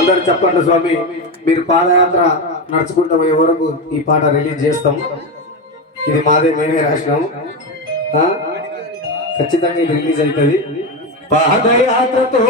అందరు చెప్పండి స్వామి. మీరు పాదయాత్ర నడుచుకుంటూ పోయే వరకు ఈ పాట రిలీజ్ చేస్తాం. ఇది మాదే, మేమే రాసినాం. ఖచ్చితంగా ఇది రిలీజ్ అవుతుంది. పాదయాత్రతో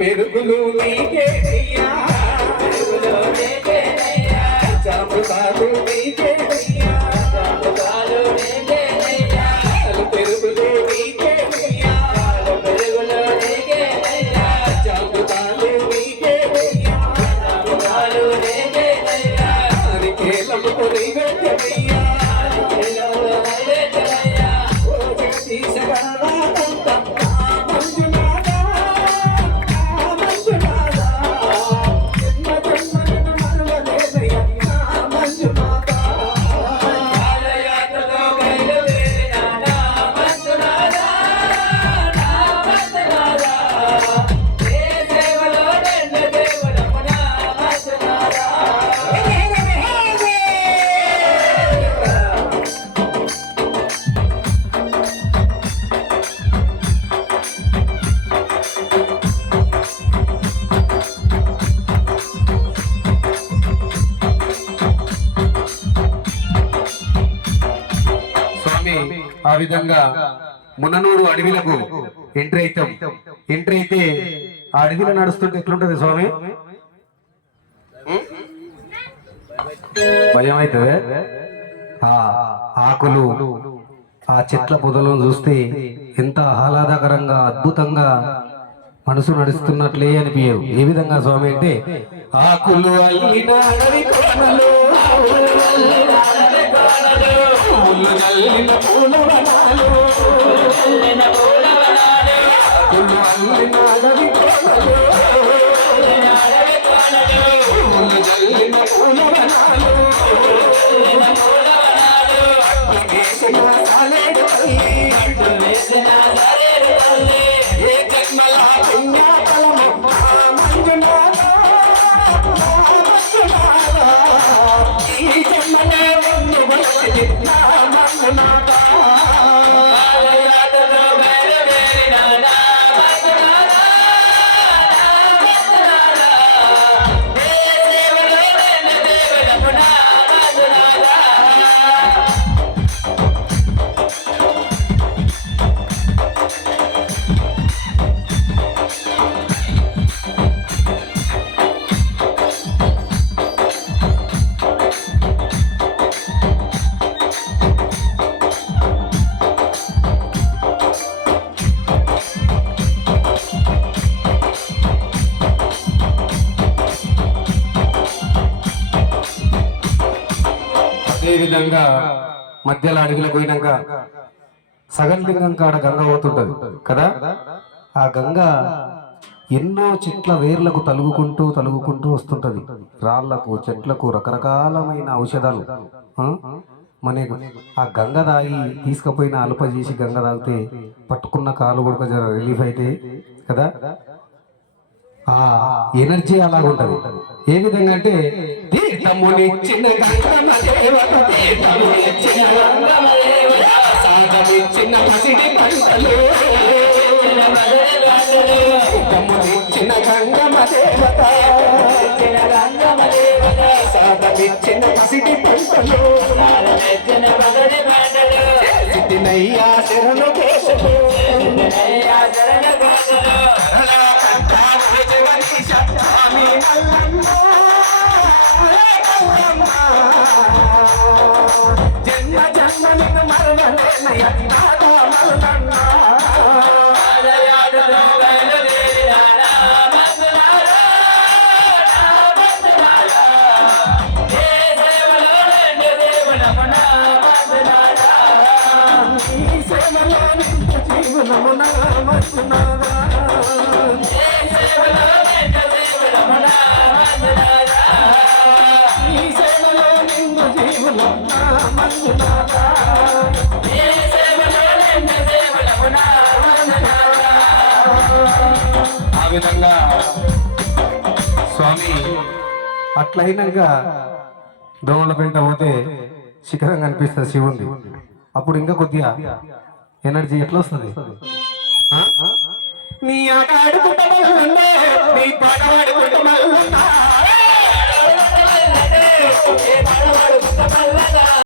పెరుగులు నీకేయ్యా, పెరుగులు నీకేయ్యా, చాముకాలు నీకేయ్యా, చాముకాలు నీకేయ్యా, పెరుగులు నీకేయ్యా, పెరుగులు నీకేయ్యా, చాముకాలు నీకేయ్యా, చాముకాలు నీకేయ్యా, అరికేలము కొరిగెయ్యా, అరికేలము కొరిగెయ్యా, ఓ జగదీశగా ఆ విధంగా మున్ననూరు అడవిలకు ఎంట్రీ అయితే ఆ అడవిలో నడుస్తుంటే ఎట్లుంటది స్వామి? భయం అవుతుంది. ఆ ఆకులు, ఆ చెట్ల పొదలను చూస్తే ఎంత ఆహ్లాదకరంగా అద్భుతంగా మనసు నడుస్తున్నట్లే అనిపించదు. ఏ విధంగా స్వామి అంటే, ఆకులు అల్లిన అడవి కోనలు, అల్లిన పూలవనాలు, అల్లిన పూలవనాలు, అల్లిన అడవి కోనలు, అల్లిన పూలవనాలు, అల్లిన పూలవనాలు, వేసిన సాలేడు పల్లి, వేసిన సాలేడు పల్లి, ఏ జన్మల పుణ్యఫలము మంజునాథ, ఈ జన్మలే వందు వలసి మంజునాథ. అదేవిధంగా మధ్యలో అడవిలోకి పోయినాక సగం లింగం కాడ గంగ పోతుంటది కదా. ఆ గంగ ఎన్నో చెట్ల వేర్లకు తలుగుకుంటూ వస్తుంటది. రాళ్లకు, చెట్లకు రకరకాలమైన ఔషధాలు. మనకు ఆ గంగ దాగి తీసుకుపోయిన అలుప చేసి గంగ తాగితే పట్టుకున్న కాలు కూడా జర రిలీఫ్ అయితే కదా. ఆ ఎనర్జీ అలాగుంటది. ఏ విధంగా అంటే, తీర్థమునిచ్చిన సాగమిచ్చిన పసిడి పంటలు, తీర్థమునిచ్చిన గంగమ్మ దేవత, సాగమిచ్చిన పసిడి పంటలు, సిద్ధినయ్యా శరణు కేశవు, స్వామి మల్లన్న జన్మ జన్మ నిన్ను మరవలేనయ్య మల్లన్న జీవనమున మంచునారా ఈ సేవలో నిన్ను జీవనమున మంచునారా ఆ విధంగా స్వామి అట్లయినాక దోమల పెంట పోతే శిఖరం కనిపిస్తుంది శివుంది. అప్పుడు ఇంకా కొద్దిగా ఎనర్జీ ఎట్లా వస్తుంది? నీ ఆట ఆడుకుంటా నీ పాట ఆడుకుంటా